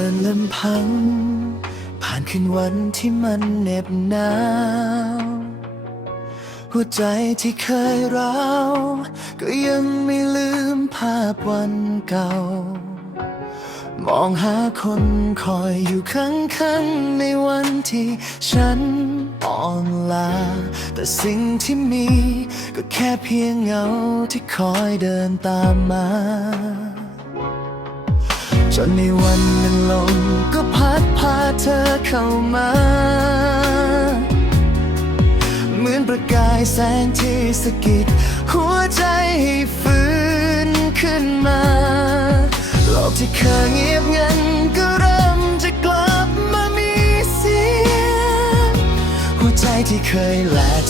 ินลำพัง ผ่านคืนวันที่มันเหน็บหนาวหัวใจที่เคยร้าวก็ยังไม่ลืมภาพวันเก่า มองหาคนคอยอยู่ข้างๆในวันที่ฉันอ่อนล้าแต่สิ่งที่มีก็แค่เพียงเงาที่คอยเดินตามมา จนในวันหนึ่งลมก็พัดพาเธอเข้ามา เหมือนประกายแสงที่สะกิด หัวใจให้ฟื้นขึ้นมา โลกที่เคยเงียบงันก็เริ่มจะกลับมามีเสียง หัวใจที่เคยแหลก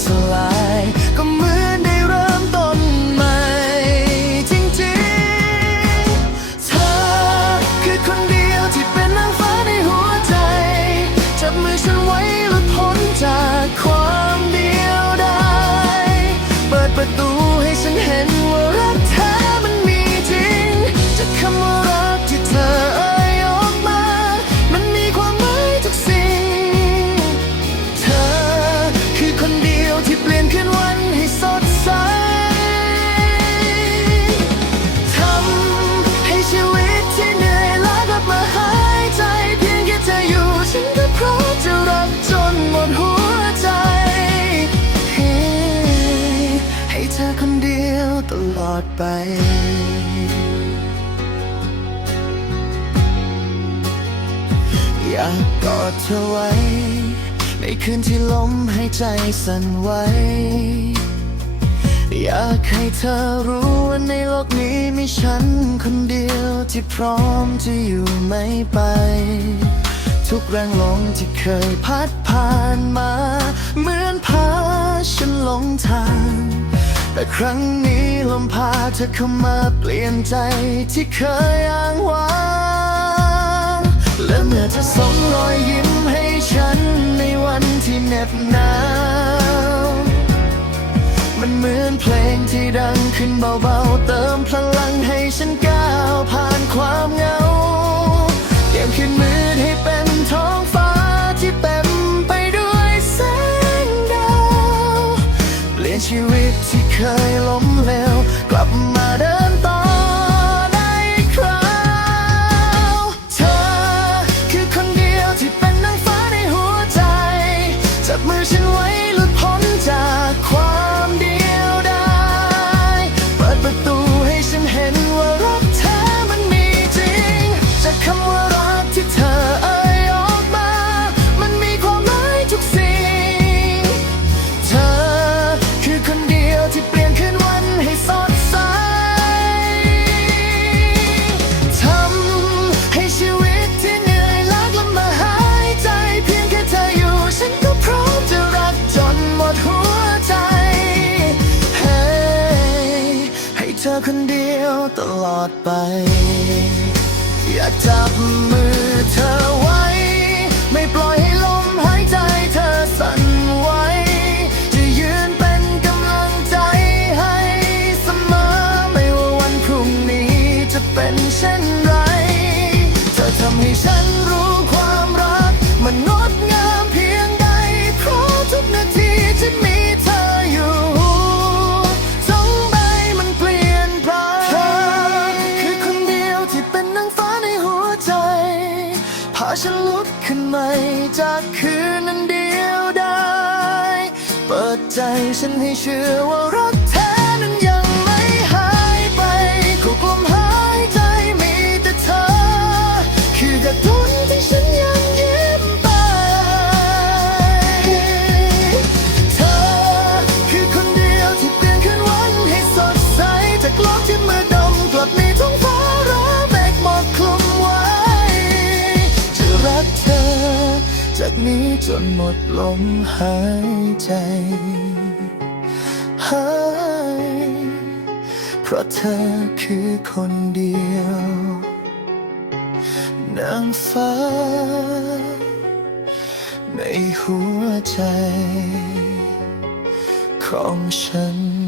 อดไปอยากกอดเธอไว้ ในคืนที่ลมหายใจสั่นไหวอยากให้เธอรู้ว่าในโลกนี้มีฉันคนเดียวที่พร้อมจะอยู่ไม่ไป ทุกแรงลมที่เคยพัดผ่านมา เหมือนพาฉันหลงทาง แต่ครั้งนี้ลมพาเธอเข้ามาเปลี่ยนใจที่เคยอ้างว้างและเมื่อเธอส่งรอยยิ้มให้ฉันในวันที่เหน็บหนาวมันเหมือนเพลงที่ดังขึ้นเบาๆ เติมพลังให้ฉันก้าวผ่านความเหงาเตรียมขึ้นมือให้เป็นท้อง เคยล้ม อคนเดียวตลอดไป อยากจับมือเธอ ฉันลุกขึ้นใหม่จากคืนนั้นเดียวได้ เปิดใจฉันให้เชื่อว่ารัก จากนี้จนหมดลมหายใจหายเพราะเธอคือคนเดียว นางฟ้า ในหัวใจ ของฉัน